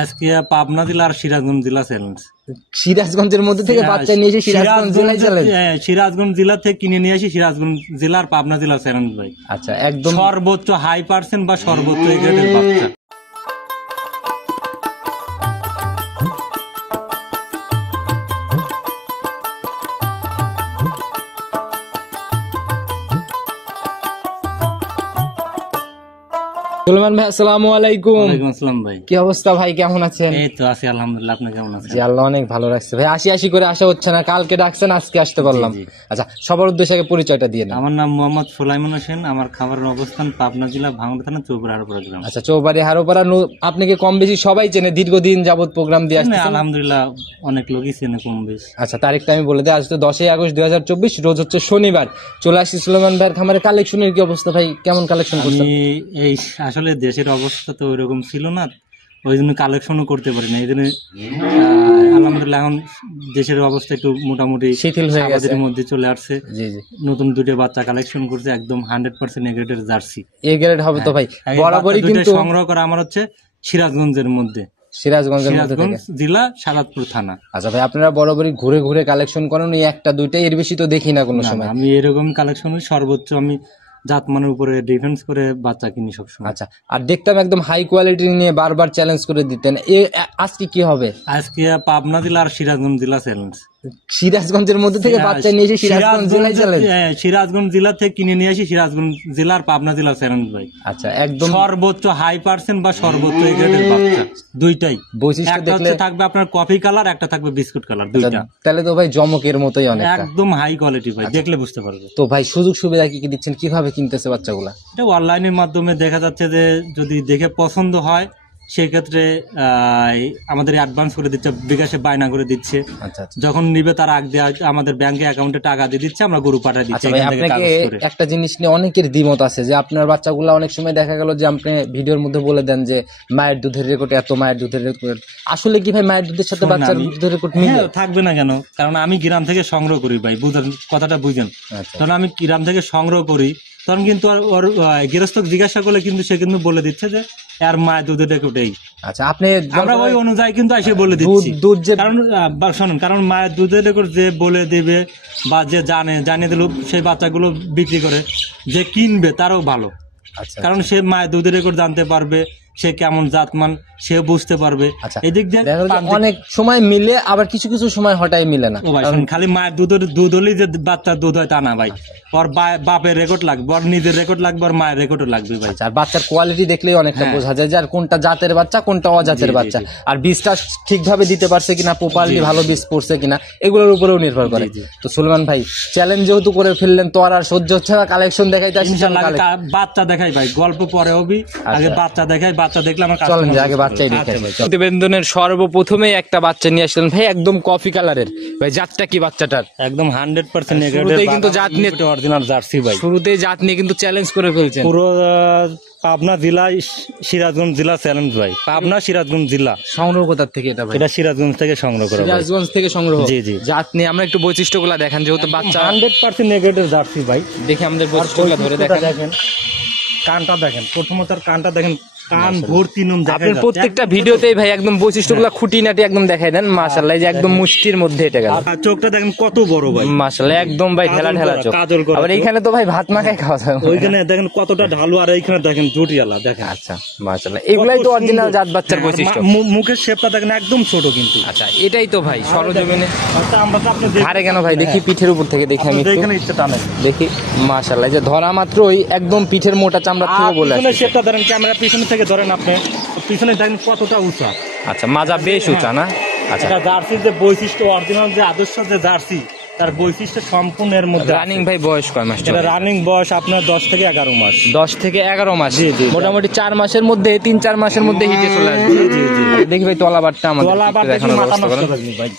আজকে পাবনা জেলার সিরাজগঞ্জ জেলা চ্যালেঞ্জ। সিরাজগঞ্জের মধ্যে থেকে বাচ্চা নিয়ে এসে সিরাজগঞ্জ জেলায় চ্যালেঞ্জ। সিরাজগঞ্জ জেলা থেকে কিনে নিয়ে আসি সিরাজগঞ্জ জেলার পাবনা জেলা চ্যালেঞ্জ ভাই। আচ্ছা, একদম সর্বোচ্চ হাই পার্সেন্ট বা সর্বোচ্চ গ্রেডের বাচ্চা। সুলেমান ভাই, আসসালামু আলাইকুম। ওয়ালাইকুম আসসালাম ভাই। কি অবস্থা ভাই, কেমন আছেন? এই তো আছি আলহামদুলিল্লাহ, আপনি কেমন আছেন? জি, আল্লাহ অনেক ভালো রাখছে ভাই। আসি করে আসা হচ্ছে না, কালকে ডাকছেন আজকে আসতে পারলাম। আচ্ছা, সবার উদ্দেশ্যে পরিচয়টা দিয়ে নেন। আমার নাম মোহাম্মদ সুলাইমান হোসেন, আমার খামারের অবস্থান পাবনা জেলা ভাঙড়া থানা চৌবাড়ি হারোপাড়া গ্রাম। আচ্ছা, চৌবাড়ি হারোপাড়া। আপনি কি কম বেশি সবাই চেনে? দীর্ঘদিন যাবত প্রোগ্রাম দিয়ে আসছেন? আলহামদুলিল্লাহ অনেক লোকই চেনে কম বেশি। আচ্ছা, তারিখটা আমি বলে দিই। আজ তো 10ই আগস্ট 2024, রোজ হচ্ছে শনিবার। চলে আসছি সুলেমান ভাইয়ের খামারে। কালেকশনের কি অবস্থা ভাই, কেমন কালেকশন করছেন? এই আসলে দেশের অবস্থা তো ওইরকম ছিল না, ওই জন্য কালেকশনও করতে পারি না। এই জন্য আলহামদুলিল্লাহ এখন দেশের অবস্থা একটু মোটামুটি শিথিল হয়ে গেছে, মধ্যে চলে আসছে। নতুন দুটো বাচ্চা কালেকশন করছে, একদম 100% এ গ্রেডের জার্সি। এ গ্রেড হবে তো ভাই, বরাবরই কিন্তু সংগ্রহ করা আমার হচ্ছে সিরাজগঞ্জের মধ্যে, সিরাজগঞ্জ জেলা সাদাতপুর থানা। আচ্ছা ভাই, আপনারা বরাবরই ঘুরে ঘুরে কালেকশন করেন, এই একটা দুইটা, এর বেশি তো দেখি না কোনো সময়। আমি এরকম কালেকশন সর্বোচ্চ আমি জাতমানের উপরে ডিফেন্স করে বাচ্চা কিনি সবসময়। আচ্ছা, আর দেখতাম একদম হাই কোয়ালিটি নিয়ে বারবার চ্যালেঞ্জ করে দিতেন। আজকে কি হবে? আজকে পাবনা জেলার সিরাজগঞ্জ জেলা চ্যালেঞ্জ। সিরাজগঞ্জের মধ্যে থেকে বাচ্চা নিয়ে এসে সিরাজগঞ্জ জেলায় চ্যালেঞ্জ। সিরাজগঞ্জ জেলা থেকে কিনে নিয়ে আসি সিরাজগঞ্জ জেলার পাবনা জেলা চ্যালেঞ্জ ভাই। আচ্ছা, একদম সর্বোচ্চ হাই পার্সেন্ট বা সর্বোচ্চ গ্রেডের বাচ্চা দুইটাই। বৈশিষ্ট্য দেখলে থাকবে আপনার কফি কালার, একটা থাকবে বিস্কুট কালার, দুইটা। তাহলে তো ভাই জমকের মতোই অনেক, একদম হাই কোয়ালিটি ভাই, দেখলে বুঝতে পারবে। তো ভাই সুযোগ সুবিধা কি দিচ্ছেন, কিভাবে কিনতেছে বাচ্চাগুলা? এটা অনলাইনের মাধ্যমে দেখা যাচ্ছে যে যদি দেখে পছন্দ হয় সেক্ষেত্রে আমাদের অ্যাডভান্স করে দিচ্ছে, বিকাশে বায়না করে দিচ্ছে। যখন নিবে তার আগে আমাদের ব্যাংকে অ্যাকাউন্টে টাকা দিয়ে দিচ্ছে, আমরা গরু পাঠিয়ে দিচ্ছি। আপনাকে একটা জিনিস নিয়ে অনেকের দ্বিমত আছে যে আপনার বাচ্চাগুলো অনেক সময় দেখা গেল যে আপনি ভিডিওর মধ্যে বলে দেন যে মায়ের দুধের রেকর্ড এত, মায়ের দুধের রেকর্ড। আসলে কি ভাই মায়ের দুধের সাথে বাচ্চার দুধের রেকর্ড মিলে? থাকবে না কেন, কারণ আমি গ্রাম থেকে সংগ্রহ করি ভাই, বুঝেন কথাটা, বুঝেন। কারণ আমি গ্রাম থেকে সংগ্রহ করি, তখন কিন্তু ওর গৃহস্থ জিজ্ঞাসা করলে কিন্তু সে কিন্তু বলে দিচ্ছে যে আর মায়ের দুধের রেকর্ড এই। আচ্ছা, আপনি আমরা ওই অনুযায়ী কিন্তু এসে বলে দিচ্ছি। কারণ শোনেন, কারণ মায়ের দুধের রেকর্ড যে বলে দেবে বা যে জানিয়ে দিল সেই বাচ্চাগুলো বিক্রি করে, যে কিনবে তারও ভালো। কারণ সে মায়ের দুধের রেকর্ড জানতে পারবে, সে কেমন জাতমান সে বুঝতে পারবে। এদিক দিয়ে অনেক সময় মিলে, আবার কিছু কিছু সময় হঠাৎ মিলে না। খালি মায়ের দুধ হলেই যে বাচ্চার দুধ হয় তা না ভাই, ওর বাপের রেকর্ড লাগবে, ওর নিজের রেকর্ড লাগবে, ওর মায়ের রেকর্ডও লাগবে ভাই। আর বাচ্চার কোয়ালিটি দেখলেই অনেকটা বোঝা যায় যে আর কোনটা জাতের বাচ্চা কোনটা অজাতের বাচ্চা, আর বীজটা ঠিকভাবে দিতে পারছে কিনা, প্রপারলি ভালো বীজ পড়ছে কিনা, এগুলোর উপরেও নির্ভর করে। তো সুলেমান ভাই, চ্যালেঞ্জ যেহেতু করে ফেললেন তো আর সহ্য হচ্ছে না, কালেকশন দেখাইতে বাচ্চা দেখাই ভাই, গল্প পরে হবি, আগে বাচ্চা দেখাই, বাচ্চা দেখলে আমার চলেন যে আগে বাচ্চাই দেখাই। প্রতিবেদনের সর্বপ্রথমে একটা বাচ্চা নিয়ে আসলেন ভাই, একদম কফি কালারের। ভাই জাতটা কি বাচ্চাটার? একদম 100% কিন্তু জাত নিয়ে অরিজিনাল জার্সি ভাই, শুরুতেই জাত নিয়ে কিন্তু চ্যালেঞ্জ করে ফেলছেন। পুরো পাবনা জেলা সিরাজগঞ্জ জেলা চ্যালেঞ্জ ভাই, পাবনা সিরাজগঞ্জ জেলা। সংগ্রহ কোথা থেকে এটা ভাই? এটা সিরাজগঞ্জ থেকে সংগ্রহ করা, সিরাজগঞ্জ থেকে সংগ্রহ। জি জি। জাত নিয়ে আমরা একটু বৈশিষ্ট্যগুলো দেখেন, যেহেতু বাচ্চা 100% নেগেটিভ জার্সি ভাই। দেখি আমাদের বৈশিষ্ট্যগুলো ধরে দেখেন। কানটা দেখেন, প্রথমত কানটা দেখেন, কান ভর্তি নুন। আপনি প্রত্যেকটা ভিডিওতেই ভাই একদম বৈশিষ্ট্যগুলো খুঁটিনাটি একদম দেখাই দেন। মাশাআল্লাহ, যে একদম মুষ্টির মধ্যে এটা গেল। চোখটা দেখেন কত বড় ভাই, মাশাআল্লাহ, একদম ভাই ঢেলা ঢেলা চোখ। আবার এইখানে তো ভাই ভাত মাখাই খাওয়া যায়, ওইখানে দেখেন কতটা ঢালু, আর এইখানে দেখেন জটিয়ালা দেখেন। আচ্ছা, মাশাআল্লাহ, এগুলাই তো অরিজিনাল জাত বাচ্চার বৈশিষ্ট্য। মুখের শেপটা দেখেন একদম ছোট কিন্তু। আচ্ছা, এটাই তো ভাই সরজমিনে। আরে কেন ভাই, দেখি পিঠের উপর থেকে দেখি আমি দেখি। মাশাআল্লাহ, যে ধরা মাত্রই একদম পিঠের মোটা চামড়া থেকে বলে আসে। শেপটা ধরেন, ক্যামেরা পিছনে থেকে ধরেন, আপনি পিছনে দেখেন কতটা উঁচা। আচ্ছা, মাজা বেশ উঁচা না? আচ্ছা, জার্সির যে বৈশিষ্ট্য, অরিজিনাল যে আদর্শ যে জার্সি, তার বৈশিষ্ট্য সম্পূর্ণ এর মধ্যে। রানিং ভাই বয়স কয় মাস? রানিং বয়স আপনার 10 থেকে 11 মাস। 10 থেকে 11 মাস, মোটামুটি 4 মাসের মধ্যে, 3-4 মাসের মধ্যে হিটে চলে আসবে। দেখি ভাই তলাবারটা আমাদের ভাই,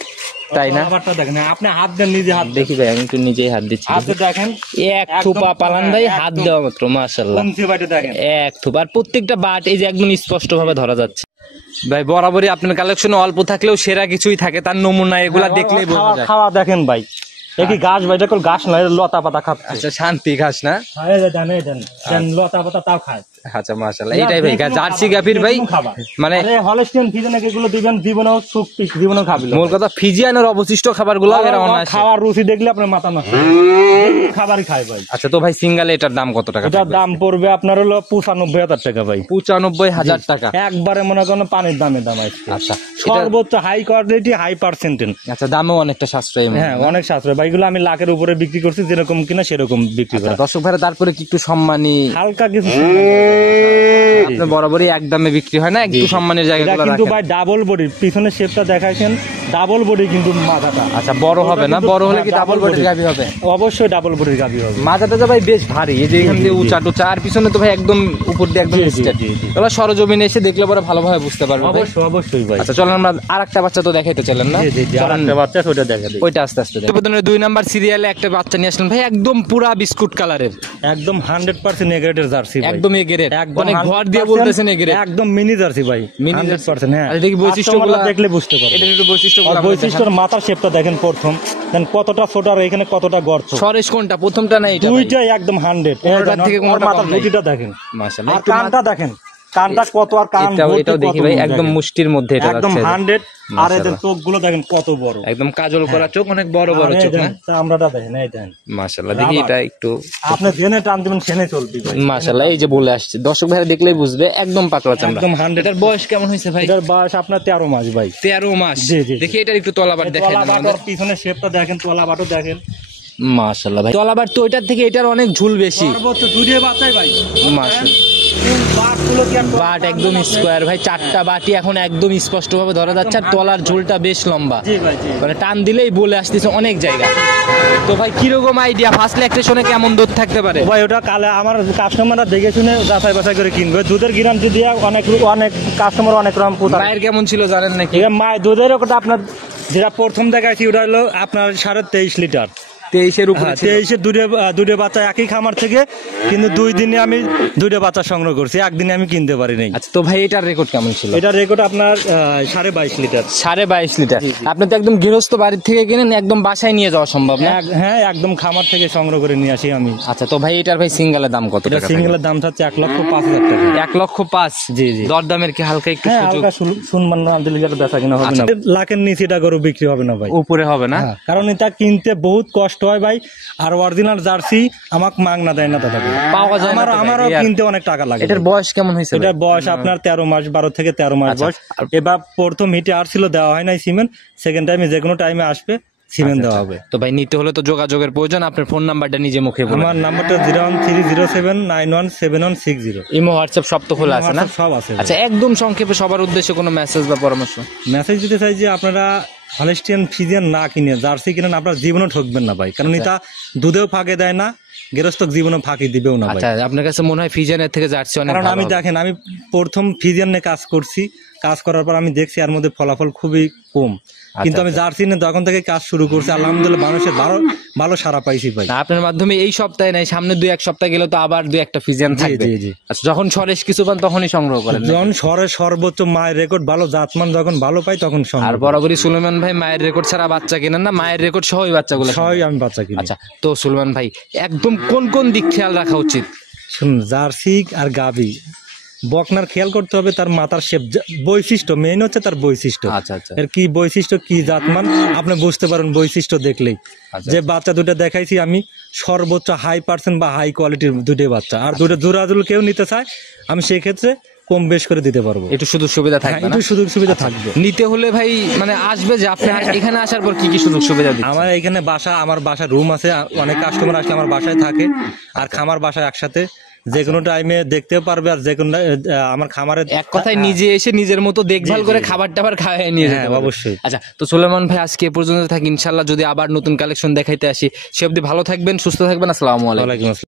তাই না? দেখেন, আপনি হাত দেন, নিজে হাত দেখি ভাই, আমি একটু নিজেই হাত দিচ্ছি। দেখেন এক থোপা পালান ভাই, হাত দেওয়া মাত্র মাশাআল্লাহ এক থোপা, আর প্রত্যেকটা বাট এই যে একদম স্পষ্ট ভাবে ধরা যাচ্ছে। ভাই বরাবরই আপনার কালেকশনে অল্প থাকলেও সেরা কিছুই থাকে, তার নমুনা এগুলা দেখলেই বোঝা যায়। খাওয়া দেখেন ভাই, কি ঘাস ভাই, এটা ঘাস নয়, লতা পাতা খাচ্ছে। আচ্ছা, শান্তি ঘাস না? লতা পাতা তাও খায়। আচ্ছা মাশাআল্লাহ, এটাই ভাই জার্সি গাভীর ভাই মানে হলস্টিয়ান ফিজিয়ান এগুলো দিবেন জীবনেও সুখ জীবনেও খাবে। মূল কথা ফিজিয়ানের অবশিষ্ট খাবারগুলো এরা অনায়াসে খাওয়ার রুচি দেখলে আপনার মাথা নষ্ট, খাবারই খায় ভাই। আচ্ছা তো ভাই সিঙ্গেল এটার দাম কত টাকা? এটার দাম পড়বে আপনার হলো 95,000 টাকা ভাই। 95,000 টাকা একবারে মনে করেন পানির দামে দাম আছে। আচ্ছা সর্বোচ্চ হাই কোয়ালিটি হাই পার্সেন্টেজ। আচ্ছা দামও অনেকটা সাশ্রয়ী। হ্যাঁ অনেক সাশ্রয় ভাই, এগুলো আমি লাখের উপরে বিক্রি করছি, যেরকম কিনা সেরকম বিক্রি করা। দর্শক ভাইরা তারপরে কি একটু সম্মানী হালকা কিছু আপনার বরাবরই এক দামে বিক্রি হয় না, একটু সম্মানের জায়গা কিন্তু ভাই ডাবল বডি, পিছনের শেপটা দেখাইছেন ডাবল বডি কিন্তু মাথাটা। আচ্ছা বড় হবে না? বড় হলে কি ডাবল বডির গাভী হবে? অবশ্যই ডাবল বডির গাভী হবে। মাথাটা তো ভাই বেশ ভারী, এই যে এখান দিয়ে উঁচা টুচা, আর পিছনে তো ভাই একদম উপর দিয়ে একদম স্ট্রেট। এগুলো সরজমিনে এসে দেখলে পরে ভালোভাবে বুঝতে পারবে। অবশ্যই অবশ্যই ভাই। আচ্ছা চলেন আমরা আরেকটা বাচ্চা তো দেখাইতে চলেন না? আরেকটা বাচ্চা ওটা দেখা দিই, ওইটা আস্তে আস্তে। প্রথমে 2 নাম্বার সিরিয়ালে একটা বাচ্চা নিয়ে আসলেন ভাই, একদম পুরা বিস্কুট কালারের, একদম 100% এ গ্রেডের জার্সি ভাই। একদম এ গ্রেড, অনেক ভর দিয়ে বলতেছেন এ গ্রেড, একদম মিনি জার্সি ভাই 100%। হ্যাঁ আর দেখি বৈশিষ্ট্যগুলো দেখলে বুঝতে পারবেন। এটা একটু বৈশিষ্ট্যগুলো, বৈশিষ্ট্যের মাথার শেপটা দেখেন প্রথম, দেন কতটা ছোট আর এখানে কতটা গর্ত। সরেশ কোনটা প্রথমটা না এটা? দুইটাই একদম 100। কোনটার থেকে কোনটা মাথার দুটিটা দেখেন মাশাআল্লাহ, আর কানটা দেখেন, কানটা কত, আর কান এটাও দেখি ভাই একদম মুষ্টির মধ্যে, এটা একদম 100। আর এদের চোখগুলো দেখেন কত বড়, একদম কাজল করা চোখ, অনেক বড় বড় চোখ না? আমরাটা দেখেন এই দেখেন মাশাআল্লাহ। দেখি এটা একটু আপনি জেনে টান দিবেন সেনে চলবে ভাই মাশাআল্লাহ। এই যে বলে আসছে, দর্শক ভাইরা দেখলেই বুঝবে, একদম পাতলা চামড়া, একদম 100। এটার বয়স কেমন হয়েছে ভাই? এটার বয়স আপনার 13 মাস ভাই। 13 মাস? জি জি। দেখি এটার একটু তলাবার দেখাই দেন আমাদের। তলাবাটর পিছনে শেপটা দেখেন, তলাবাটও দেখেন মাশাআল্লাহ ভাই। তলাবার তো ওইটার থেকে এটার অনেক ঝুল বেশি। সর্বোচ্চ দুইয়ে বাচ্চাই ভাই মাশাআল্লাহ। বাটগুলো কি আর বাট একদম স্কোয়ার ভাই, 4টা বাটি এখন একদম স্পষ্ট ভাবে ধরা যাচ্ছে, আর তলার ঝুলটা বেশ লম্বা, জি ভাই জি। মানে টান দিলেই বলে আসতেছে অনেক জায়গা। তো ভাই কিরকম আইডিয়া, ফার্স্ট ল্যাকটেশনে কেমন দুধ থাকতে পারে? ভাই ওটা কালে আমার কাস্টমাররা দেখে শুনে যাচাই বাছাই করে কিনবে। দুধের গ্রাম যদি অনেক অনেক কাস্টমার অনেক রকম পোতা। মায়ের কেমন ছিল জানেন নাকি? মায়ের দুধের ওটা আপনার যেটা প্রথম দেখাইছি ওটা হলো আপনার 23.5 লিটার। 23-এর উপরে ছিল। 23-এর দুটো বাচ্চা একই খামার থেকে, কিন্তু 2 দিনে আমি 2টা বাচ্চা সংগ্রহ করছি, একদিনে আমি কিনতে পারি নাই। আচ্ছা তো ভাই এটার রেকর্ড কেমন ছিল? এটার রেকর্ড আপনার 22.5 লিটার। 22.5 লিটার? আপনি তো একদম গৃহস্থ বাড়ির থেকে কিনেন, একদম বাসায় নিয়ে যাওয়া সম্ভব না? হ্যাঁ একদম খামার থেকে সংগ্রহ করে নিয়ে আসি আমি। আচ্ছা তো ভাই এটার ভাই সিঙ্গেলের দাম কত টাকা? সিঙ্গেলের দাম থাকছে 1,05,000 টাকা। 1,05,000? জি জি। দরদামের কি হালকা একটু সুযোগ? শুনবেন না দিলে বেচা কিনা হবে না। লাখের নিচে এটা গরু বিক্রি হবে না ভাই, উপরে হবে না? কারণ এটা কিনতে বহুত কষ্ট হয় ভাই। আর অরিজিনাল জার্সি আমাকে মাগনা দেয় না, দাদা পাওয়া যায় না। আমারও কিনতে অনেক টাকা লাগে। এটার বয়স কেমন হয়েছে? এটার বয়স আপনার 13 মাস, 12 থেকে 13 মাস বয়স। এবার প্রথম হিটে আর ছিল, দেওয়া হয় নাই সিমেন্ট, সেকেন্ড টাইমে যে কোনো টাইমে আসবে সিমেন্ট দেওয়া হবে। তো ভাই নিতে হলে তো যোগাযোগের প্রয়োজন, আপনার ফোন নাম্বারটা নিজে মুখে বলুন। আমার নাম্বারটা 01307917160। ইমো হোয়াটসঅ্যাপ সব তো খোলা আছে না? সব আছে। আচ্ছা একদম সংক্ষেপে সবার উদ্দেশ্যে কোনো মেসেজ বা পরামর্শ? মেসেজ দিতে চাই যে আপনারা হলস্টিয়ান ফ্রিজিয়ান না কিনে জার্সি কিনেন, আপনার জীবনও ঠকবেন না ভাই, কারণ এটা দুধেও ফাঁকে দেয় না, গৃহস্থ জীবনও ফাঁকি দিবেও না ভাই। আচ্ছা আপনার কাছে মনে হয় ফ্রিজিয়ানের থেকে জার্সি অনেক ভালো? কারণ আমি দেখেন, আমি প্রথম ফ্রিজিয়ান নিয়ে কাজ করছি, কাজ করার পর আমি দেখছি এর মধ্যে ফলাফল খুবই কম, কিন্তু আমি জার্সি নিয়ে তখন থেকে কাজ শুরু করছি, আলহামদুলিল্লাহ মানুষের ভালো সারা পাইছি ভাই। আপনার মাধ্যমে এই সপ্তাহে নাই, সামনে 2-1 সপ্তাহ গেলে তো আবার 2-1টা ফ্রিজিয়ান থাকবে। আচ্ছা যখন সরেশ কিছু পান তখনই সংগ্রহ করেন? যখন সর্বোচ্চ মায়ের রেকর্ড ভালো, জাতমান যখন ভালো পাই তখন সংগ্রহ। আর বরাবরই সুলেমান ভাই মায়ের রেকর্ড ছাড়া বাচ্চা কেনেন না, মায়ের রেকর্ড সহই বাচ্চাগুলো সহই আমি বাচ্চা কিনি। আচ্ছা তো সুলেমান ভাই একদম কোন কোন দিক খেয়াল রাখা উচিত? শুনুন, জার্সি আর গাভী বকনার খেয়াল করতে হবে তার মাথার শেপ, বৈশিষ্ট্য মেইন হচ্ছে তার বৈশিষ্ট্য। আচ্ছা আচ্ছা। এর কি বৈশিষ্ট্য, কি জাতমান আপনি বুঝতে পারেন বৈশিষ্ট্য দেখলেই। যে বাচ্চা দুটো দেখাইছি আমি সর্বোচ্চ হাই পার্সেন্ট বা হাই কোয়ালিটির দুটো বাচ্চা, আর দুটো জোড়াজুল কেউ নিতে চায় আমি সেই ক্ষেত্রে কম বেশ করে দিতে পারবো, একটু সুযোগ সুবিধা থাকবে। একটু সুযোগ সুবিধা থাকবে। নিতে হলে ভাই মানে আসবে যে আপনি এখানে আসার পর কি কি সুযোগ সুবিধা দিচ্ছেন? আমার এখানে আমার বাসা রুম আছে, অনেক কাস্টমার আসলে আমার বাসায় থাকে, আর খামার বাসায় একসাথে, যে কোনো টাইমে দেখতেও পারবে, আর যে কোনো আমার খামারে এক কথায় নিজে এসে নিজের মতো দেখভাল করে খাবার টাবার খাওয়াই নিয়ে যাবে অবশ্যই। আচ্ছা তো সুলেমান ভাই আজকে এ পর্যন্ত থাকি, ইনশাআল্লাহ যদি আবার নতুন কালেকশন দেখাইতে আসি, সে অবধি ভালো থাকবেন, সুস্থ থাকবেন, আসসালামু আলাইকুম।